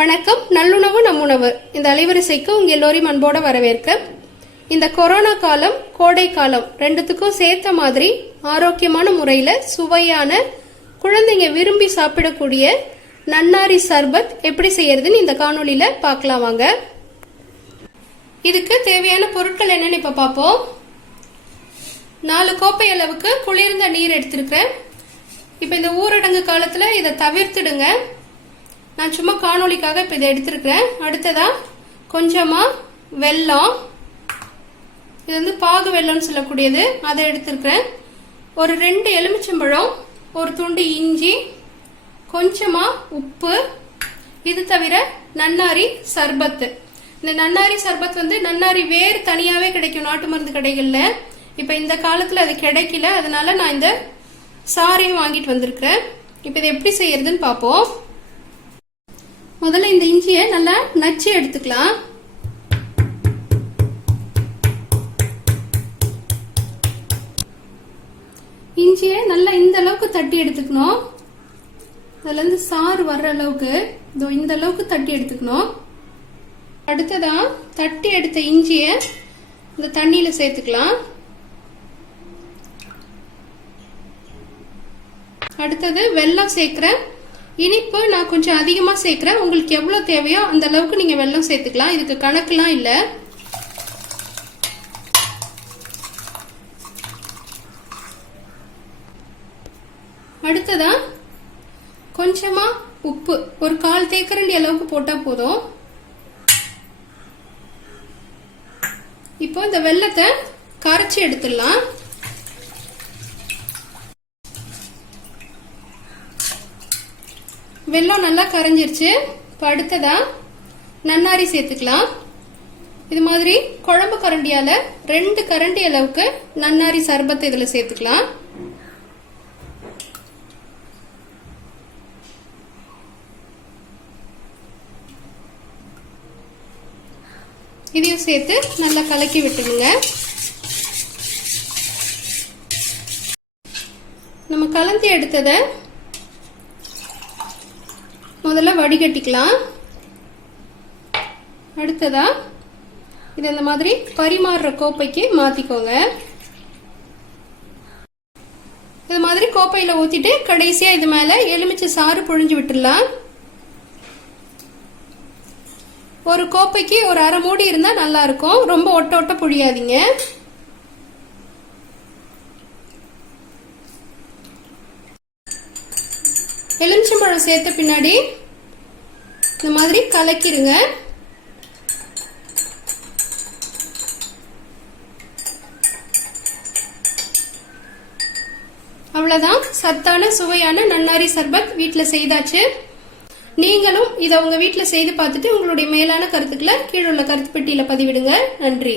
வணக்கம். நல்லுணவு நம்முணவு இந்த அலைவரிசைக்கு உங்க எல்லோரையும் அன்போட வரவேற்க. இந்த கொரோனா காலம், கோடை காலம் ரெண்டுத்துக்கும் சேர்த்த மாதிரி ஆரோக்கியமான முறையில சுவையான, குழந்தைங்க விரும்பி சாப்பிடக்கூடிய நன்னாரி சர்பத் எப்படி செய்யறதுன்னு இந்த காணொலியில பார்க்கலாம் வாங்க. இதுக்கு தேவையான பொருட்கள் என்னன்னு இப்ப பார்ப்போம். 4 கோப்பை அளவுக்கு குளிர்ந்த நீர் எடுத்திருக்கிறேன். இப்ப இந்த ஊரடங்கு காலத்துல இதை தவிர்த்துடுங்க. நான் சும்மா காணொலிக்காக இப்ப இதை எடுத்திருக்கிறேன். அடுத்ததா கொஞ்சமா வெல்லம், இது வந்து பாகு வெல்லம்னு சொல்லக்கூடியது, அதை எடுத்திருக்கிறேன். ஒரு 2 எலுமிச்சம்பழம், ஒரு துண்டு இஞ்சி, கொஞ்சமா உப்பு, இது தவிர நன்னாரி சர்பத். இந்த நன்னாரி சர்பத் வந்து நன்னாரி வேர் தனியாவே கிடைக்கும் நாட்டு மருந்து கடைகள்ல. இப்ப இந்த காலத்துல அது கிடைக்கல, அதனால நான் இந்த சாரையும் வாங்கிட்டு வந்திருக்கிறேன். இப்ப இதை எப்படி செய்யறதுன்னு பாப்போம். முதல்ல இந்த இஞ்சியை நல்லா நச்சு எடுத்துக்கலாம். இஞ்சியை நல்லா இந்த அளவுக்கு தட்டி எடுத்துக்கணும். அதுல இருந்து சாறு வர்ற அளவுக்கு இந்த அளவுக்கு தட்டி எடுத்துக்கணும். அடுத்ததா தட்டி எடுத்த இஞ்சியை இந்த தண்ணியில சேர்த்துக்கலாம். அடுத்தது வெல்லம் சேர்க்கிறேன். இனிப்பு நான் கொஞ்சம் அதிகமா சேர்க்கிறேன். உங்களுக்கு எவ்வளவு தேவையோ அந்த அளவுக்கு நீங்க வெல்லம் சேர்த்துக்கலாம். இதுக்கு கணக்குலாம் இல்ல. அடுத்ததா கொஞ்சமா உப்பு, ஒரு 1/4 தேக்கரண்டி அளவுக்கு போட்டா போதும். இப்போ இந்த வெல்லத்தை கரைச்சி எடுத்துடலாம். வெல்லம் நல்லா கரைஞ்சிருச்சு. இப்போ அடுத்ததா நன்னாரி சேர்த்துக்கலாம். இது மாதிரி குழம்பு கரண்டியால 2 கரண்டி அளவுக்கு நன்னாரி சர்பத் இதுல சேர்த்துக்கலாம். இதையும் சேர்த்து நல்லா கலக்கி விட்டுடுங்க. நம்ம கலந்து எடுத்ததை முதல்ல வடிகட்டிக்கலாம். அடுத்ததா இது இந்த மாதிரி பரிமாறுற கோப்பைக்கு மாத்திக்கோங்க. இது மாதிரி கோப்பையில ஊத்திட்டு கடைசியா இது மேல எலுமிச்சை சாறு புழிஞ்சு விட்டுடலாம். ஒரு கோப்பைக்கு ஒரு 1/2 மூடி இருந்தா நல்லா இருக்கும். ரொம்ப ஒட்ட ஒட்ட புழியாதீங்க. எலுமிச்சம்பழம் சேர்த்த பின்னாடி இந்த மாதிரி கலக்கிடுங்க. அவ்வளவுதான், சத்தான சுவையான நன்னாரி சர்பத் வீட்டுல செய்தாச்சு. நீங்களும் இதை உங்க வீட்டுல செய்து பார்த்துட்டு உங்களுடைய மேலான கருத்துக்களை கீழே உள்ள கருத்து பெட்டியில பதிவிடுங்க. நன்றி.